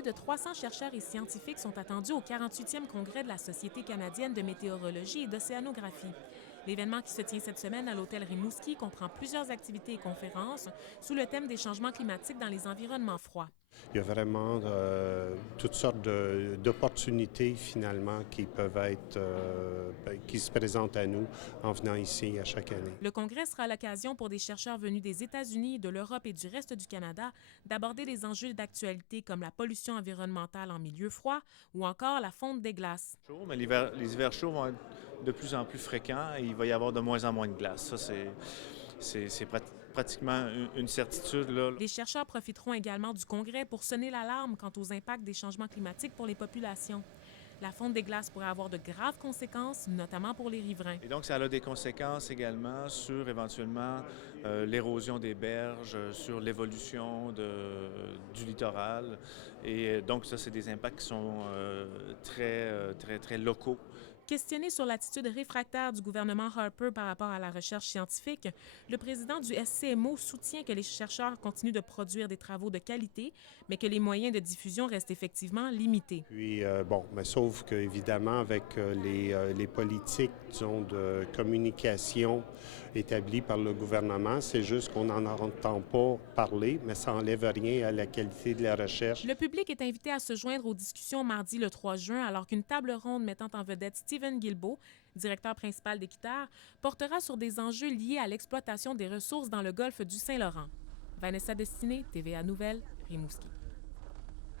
Plus de 300 chercheurs et scientifiques sont attendus au 48e congrès de la Société canadienne de météorologie et d'océanographie. L'événement qui se tient cette semaine à l'hôtel Rimouski comprend plusieurs activités et conférences sous le thème des changements climatiques dans les environnements froids. Il y a vraiment toutes sortes d'opportunités finalement qui peuvent être, qui se présentent à nous en venant ici à chaque année. Le congrès sera l'occasion pour des chercheurs venus des États-Unis, de l'Europe et du reste du Canada d'aborder des enjeux d'actualité comme la pollution environnementale en milieu froid ou encore la fonte des glaces. Mais les hivers chauds vont être de plus en plus fréquents et il va y avoir de moins en moins de glace. Ça, c'est pratiquement une certitude, là. Les chercheurs profiteront également du congrès pour sonner l'alarme quant aux impacts des changements climatiques pour les populations. La fonte des glaces pourrait avoir de graves conséquences, notamment pour les riverains. Et donc, ça a des conséquences également sur éventuellement l'érosion des berges, sur l'évolution du littoral. Et donc, ça, c'est des impacts qui sont très locaux. Questionné sur l'attitude réfractaire du gouvernement Harper par rapport à la recherche scientifique, le président du SCMO soutient que les chercheurs continuent de produire des travaux de qualité, mais que les moyens de diffusion restent effectivement limités. Puis, mais sauf qu'évidemment, avec les politiques, disons, de communication établies par le gouvernement, c'est juste qu'on n'en entend pas parler, mais ça n'enlève rien à la qualité de la recherche. Le public est invité à se joindre aux discussions mardi le 3 juin, alors qu'une table ronde mettant en vedette Steven Guilbeault, directeur principal d'Équiterre, portera sur des enjeux liés à l'exploitation des ressources dans le golfe du Saint-Laurent. Vanessa Destinée, TVA Nouvelles, Rimouski.